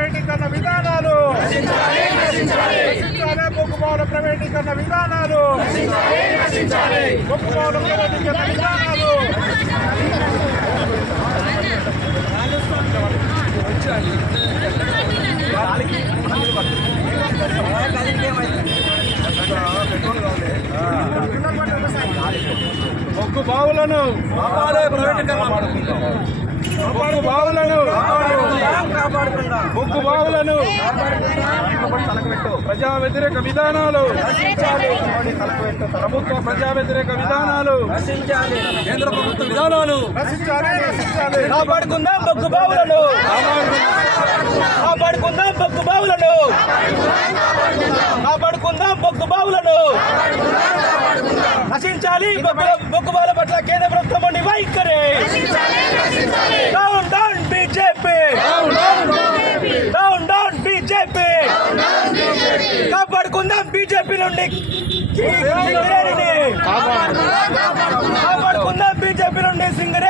ప్రైవేటీకరణ విధానాలు బొగ్గు భవన ప్రైవేటీకరణ విధానాలు బొగ్గు భవన ప్రైవేటీకరణ విధానాలు బొగ్గు బావులను బొగ్గు బావులను ప్రజా వ్యతిరేక విధానాలు ప్రభుత్వ ప్రజా వ్యతిరేక విధానాలు కేంద్ర ప్రభుత్వ విధానాలు కాపాడుకుందాం బొగ్గు బావులను, కాపాడుకుందాం బొగ్గు బావులను, కాపాడుకుందాం బొగ్గు బావులను. నశించాలి బొగ్గు బావుల పట్ల కేంద్ర ప్రభుత్వం వైఖరి. Down down BJP, down down BJP. కాపాడుకుందాం బీజేపీ నుండి సింగరేణిని, కాపాడుకుందాం బీజేపీ నుండి సింగరేణి.